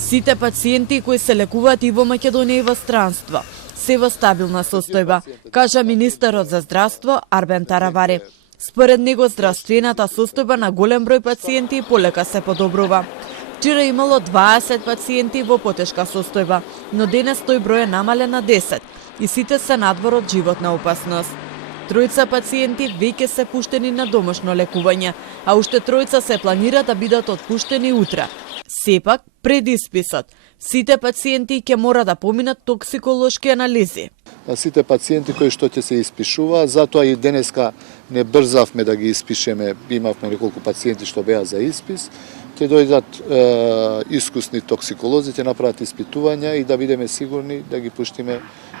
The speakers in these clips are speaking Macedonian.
Сите пациенти кои се лекуваат и во Македонија и во странство се во стабилна состојба, кажа министерот за здравство Арбен Таравари. Според него здравствената состојба на голем број пациенти полека се подобрува. Вчера имало 20 пациенти во потешка состојба, но денес тој број е намален на 10 и сите се надвор од животна опасност. Тројца пациенти веќе се пуштени на домашно лекување, а уште тројца се планира да бидат отпуштени утре. Сепак, пред исписот, сите пациенти ќе мора да поминат токсиколошки анализи. Сите пациенти кои што ќе се испишува, затоа и денеска не брзавме да ги испишеме, имавме неколку пациенти што беа за испис, ќе дојдат искусни токсиколози, ќе направат испитувања и да бидеме сигурни да ги пуштиме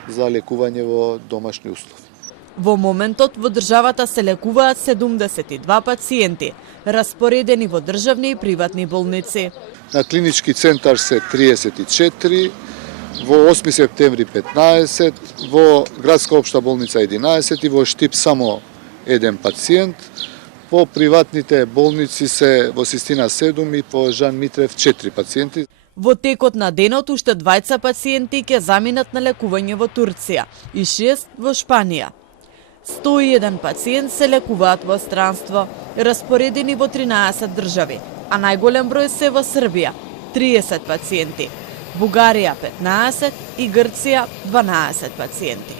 за лекување во домашни услови. Во моментот во државата се лекуваат 72 пациенти, распоредени во државни и приватни болници. На клинички центар се 34, во 8 септември 15, во градска општа болница 11 и во Штип само еден пациент. По приватните болници се во Систина 7 и по Жан Митрев 4 пациенти. Во текот на денот уште 20 пациенти ќе заминат на лекување во Турција и 6 во Шпанија. 101 пациент се лекуваат во странство, распоредени во 13 држави, а најголем број се во Србија – 30 пациенти, Бугарија – 15 и Грција – 12 пациенти.